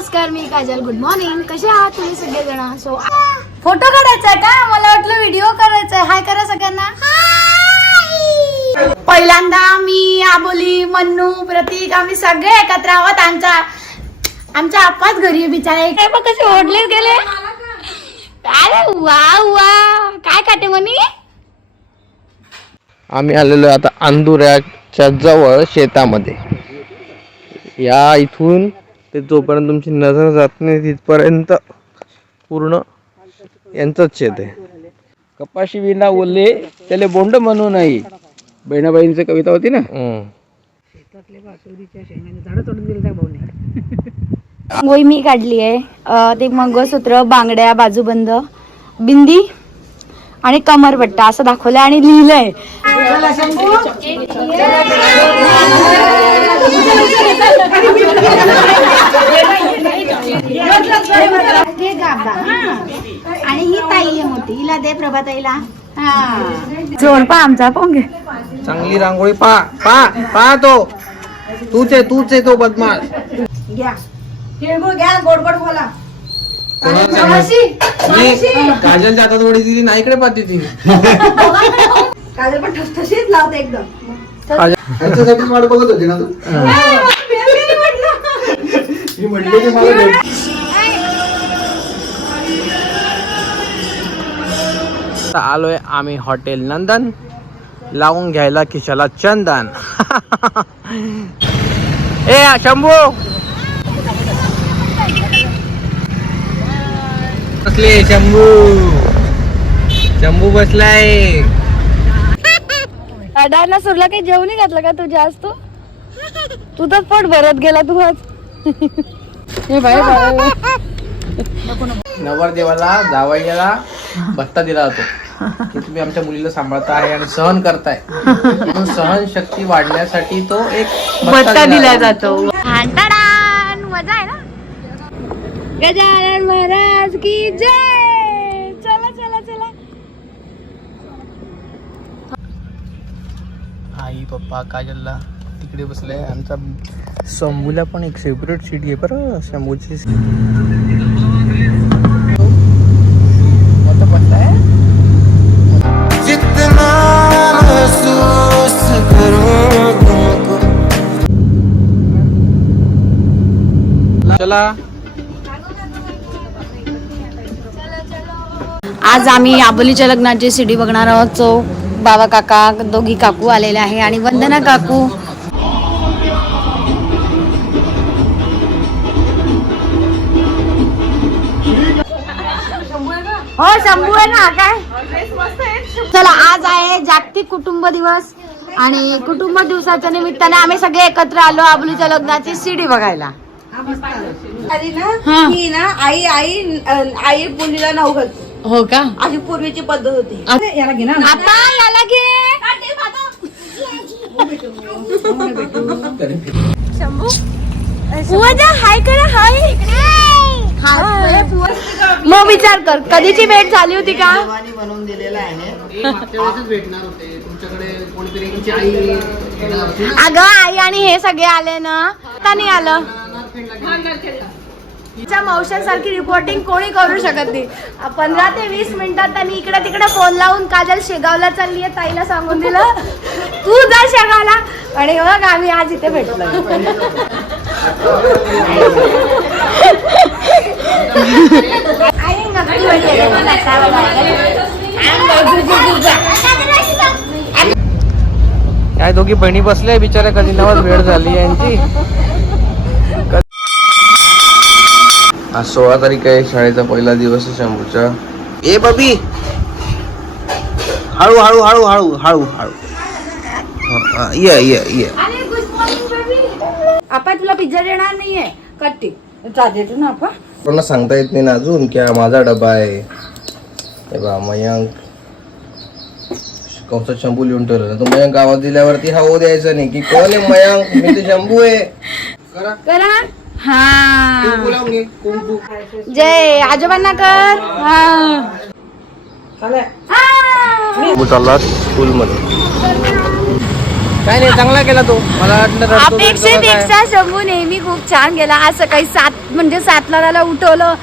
नमस्कार मी Kajal. Good morning कसे आहात तुम्ही सगळेजण? सो फोटो काढायचा आहे का? मला वाटलं व्हिडिओ करायचा आहे हाय करा सगळ्यांना. पहिल्यांदा मी आबोली मन्नू प्रतीक आम्ही सगळे एकत्र आहोत. आमच्या आमच्या आप्पाच घरी बिचारे. काय बघ कसे ओढले गेले. अरे वा वा. काय खाते म्हणी आम्ही आलेलो आता अंदुऱ्याच्या जवळ शेतामध्ये. या इथून ते जोपर्यंत तुमची नजर जात नाही तिथपर्यंत पूर्ण यांचंच शेत आहे. कपाशी विना ओले त्याला बोंड म्हणू नाही. बहिणाबाईंची कविता होती ना? हम्म. रांगोळी मी काढली आहे. ते मंगळसूत्र बांगड्या बाजूबंद बिंदी आणि कमरपट्टा असं दाखवलंय आणि लिहिलंय. आणि ही ताई मोठी. हिला दे प्रभाताईला. जोड पा आमचा पोंगे चांगली रांगोळी पा पा पा तो. तूच आहे तूच आहे तो बदमाश. मी काजलच्या हातात वडी दिली ना इकडे पाहते ती त्याच्यासाठी वाट बघत होती ना तू? मी म्हटलं. की मला भेट- आता आलोय आम्ही हॉटेल नंदन. लावून घ्यायला खिशाला चंदन. ए शंभू! बसले शंभू. शंभू बसलाय. सोडला काही जेवणी घातलं का तू जास्त? तू तर पोट भरत गेला तू आज. हे बाई. नवरदेवाला जावयाला भत्ता दिला जातो. की तुम्ही आमच्या मुलीला सांभाळता आहे आणि सहन करताय. म्हणून सहन शक्ती वाढण्यासाठी तो एक भत्ता दिला जातो! मजा आहे ना? गजानन महाराज की जय! चला चला चला. आई पप्पा काजलला तिकडे बसलाय आमचा शंभूला पण एक सेपरेट सीट घे बरं शंभूची. चला. आज आम्ही आबोलीच्या लग्नाची सीडी बघणार आहोत सो बाबा काका दोघी काकू आलेले आहे आणि वंदना काकू. हो शंभू आहे ना काय? चला आज आहे जागतिक कुटुंब दिवस आणि कुटुंब दिवसाच्या निमित्ताने आम्ही सगळे एकत्र आलो आबोलीच्या लग्नाची सीडी बघायला. ना ही. ना आई आई आई मुलीला नाव घालते. हो का? अशी पूर्वीची पद्धत होती. याला घे ना. आता याला घे. शंभू? हाय करा हाय. मग विचार कर कधीची भेट झाली होती का? बनवून दिलेला आहे भेटणार होते. तुमच्याकडे कोणीतरी आई अगं आई आणि हे सगळे आले ना. आता नाही आलं. तिच्या मावश्यांसारखी रिपोर्टिंग कोणी करू शकत नाही. पंधरा ते वीस मिनिटात त्यांनी इकडे तिकडे फोन लावून काजल शेगावला चालली आहे ताईला सांगून दिलं. तू जा शेगावला. आणि बघ आम्ही आज इथे भेटलो. काय दोघी बहिणी बसल्या बिचाऱ्या कधी नवाज भेट झाली यांची. आज सोळा तारीख आहे शाळेचा पहिला दिवस आहे शंभूच्या ए बबी! हळू हळू हळू हळू हळू हळू. ये ये तुला पिझ्झा देणार नाहीये. कट्टी देतो ना आपण कोणाला सांगता येत नाही ना अजून की हा माझा डबा आहे. हे बा मयांक. कंसात शंभू लिहून ठेवलं ना तो मयांक आवाज दिल्यावरती हा ओ द्यायचा नाही की कोण आहे मयांक? मी ते शंभू आहे. करा. करा. हा. जय आजोबांना कर. हा. शंभू चालला स्कूल मध्ये काय नाही चांगला केला तो. मला. अपेक्षेपेक्षा शंभू नेहमी खूप छान गेला. आज सकाळी सात म्हणजे सातला त्याला उठवलं.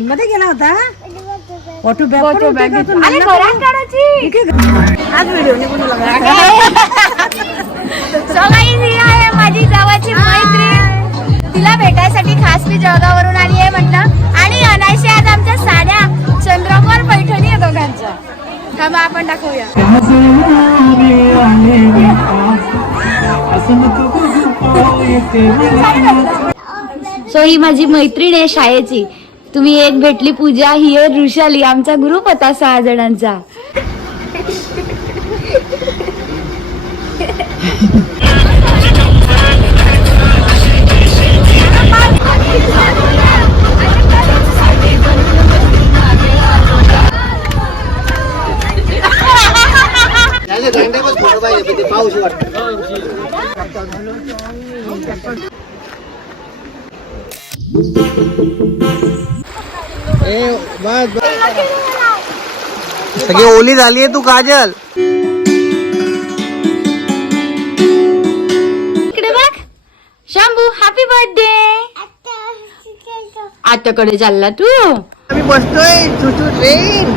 मध्ये गेला होता? वॉटर Photo bag घेतली. अरे घरात काढायची. आज व्हिडिओ निघून ही आहे माझी जवळची मैत्रीण. तिला भेटायसाठी खास मी जळगाववरून आली आहे म्हटलं. आणि अनायशी आज आमच्या साड्या चंद्रकोर पैठणी आहे दोघांच्या. थांबा आपण दाखवूया. सो ही माझी मैत्रीण आहे शाळेची. तुम्ही एक भेटली पूजा ही आहे ऋषाली आमचा ग्रुप होता सहा जणांचा. ए, बस, बस. सगळी ओली झाली आहे तू काजल. इकडे बघ. शंभू हॅपी बर्थडे आत्याकडे चालला तू. आम्ही बसतोय चुचू ट्रेन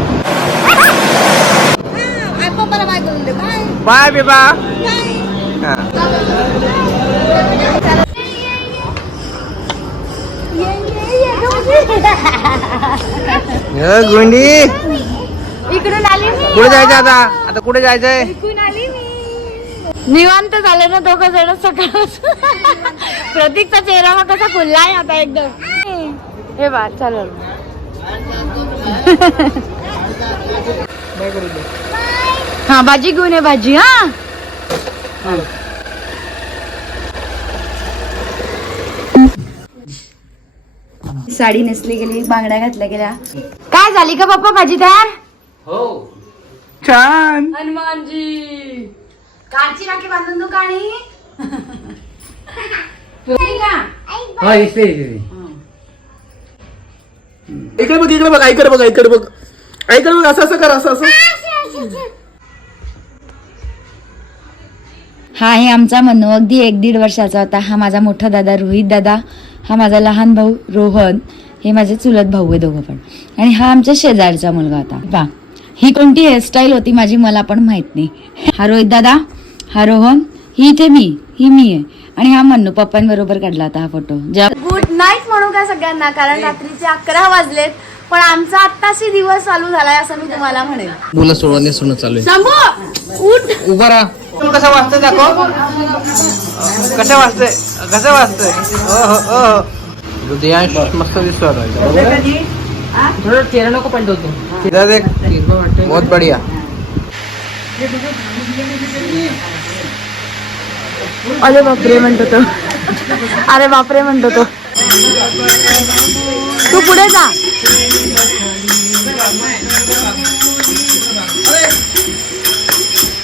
बाय बेबा. गुंडी. इकडून आली मी. कुठे जायचं आता? आता कुठे जायचंय? इकडून आली मी. निवांत झालं ना दोघं जण सकाळ प्रतीकचा चेहरा मग कसा खुल्ला आहे आता एकदम. हे बा चालेल हा भाजी घेऊन ये भाजी हा. साडी नेसली गेली बांगड्या घातल्या गेल्या. काय झाली का पप्पा भाजी तयार छान. कारची राखी बांधून तू काणी इकडे बघ इकडे बघ ऐकडे बघ ऐकडे बघ. ऐकडे बघ असं असं कर असं असं. हा आहे आमचा मनू अगदी एक दीड वर्षाचा होता. हा माझा मोठा दादा रोहित दादा. हा माझा लहान भाऊ रोहन हे माझे चुलत भाऊ आहे दोघं पण. आणि हा आमच्या शेजारचा मुलगा होता. पा ही कोणती हेअरस्टाईल होती माझी मला पण माहीत नाही. हा रोहित दादा हा रोहन ही इथे मी ही मी आहे. आणि हा मन्नू पप्पांबरोबर काढला होता हा फोटो गुड नाईट म्हणू का सगळ्यांना? कारण रात्रीचे अकरा वाजलेत. पण आमचा आत्ताशी दिवस चालू झालाय असं मी तुम्हाला म्हणेल मुलं सोडवणे सुन चालू उठ. उभा राहा. तू कसं वाचतोय दाखव. कसं वाचतोय? कसं वाचतोय? हो हो हो हो. हृदयांश मस्त दिसतो आता. थोडं चेहरा नको पडतो तू. इधर देख. बहुत बढ़िया. अरे बापरे म्हणतो तो. अरे बापरे म्हणतो तो. तू पुढे जा.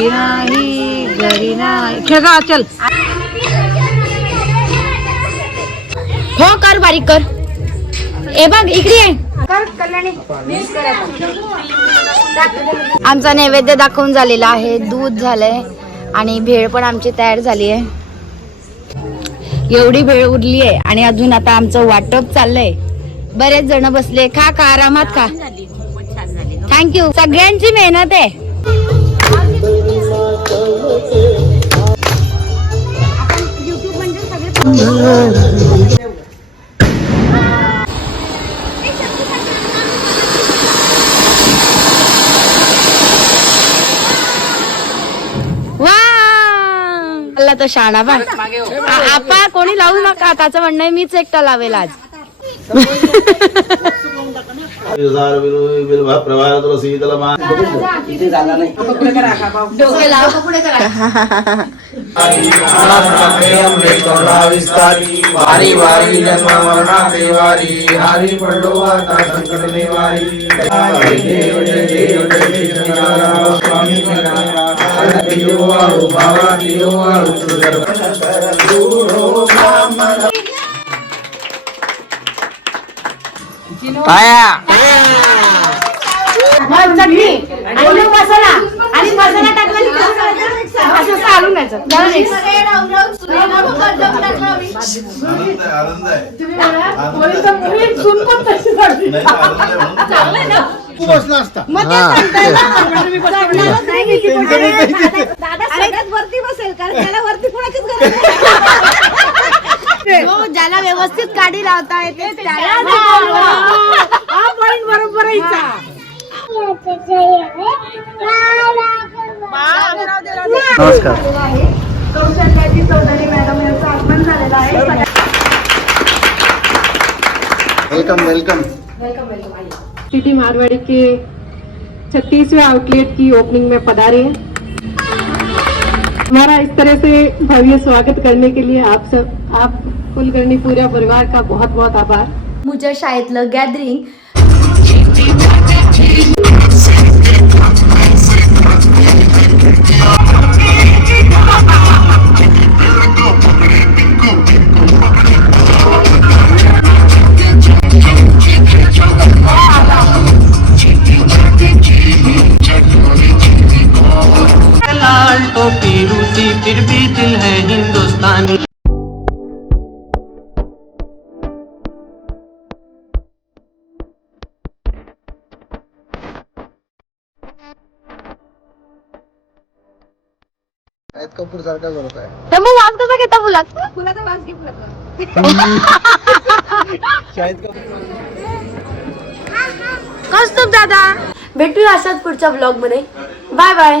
नाही घरी नाही. खेळ चल. हो कर बारीक कर. ए बघ इकडे कल्याणी आमचा नैवेद्य दाखवून झालेला आहे. दूध झालंय आणि भेळ पण आमची तयार झाली आहे. एवढी भेळ उरली आहे आणि अजून आता आमचं वाटप चाललंय. बरेच जण बसले. खा खा आरामात खा. थँक्यू सगळ्यांची मेहनत आहे. तो शाणा बा आपा कोणी लावू नका. त्याचं म्हणणं आहे मीच एकटा लावेल आज. वारी वारी जन्म मरणा के वारी हारी पड़ो आता संकट में वारी देव जय देव जय जय स्वामी नारायण हरि ओम भवानी ओम सुदर्शन दूरो ब्रह्म मग चटणी आणि मग मसाला आणि मसाला टाकला की? असं असं हलवून घ्यायचं. झालं mix. आनंद आहे आनंद आहे तुम्ही म्हणा, पोळी तर पोळी, सून पण तशी झाली. नाही आनंद आहे म्हणून चांगलं आहे ना? मग ते हा. सांगताय ना. चढणारच नाही मी ती पण. दादा सगळ्यात वरती बसेल कारण त्याला वरती कुणाचीच गरज नाही. हो, ज्याला व्यवस्थित गाडी लावता येते त्याला हा पॉइंट बरोबर. नमस्कार कौशल्याची चौधरी मॅडम यांचं आगमन झालेलं आहे सगळ्या- वेलकम वेलकम सिटी मारवाड़ी के छत्तीसवें आउटलेट की ओपनिंग में पधारे हैं। हमारा इस तरह से भव्य स्वागत करने के लिए आप सब आप कुलकर्णी पूरा परिवार का बहुत बहुत आभार मुझ्या शाळेतलं गॅदरिंग कपूर सारखा करत आहे तर मग वाज कसा घेता फुलाचा वास घे फुलाचा कौस्तुभ दादा? भेटूया अशाच पुढच्या ब्लॉगमध्ये. Bye bye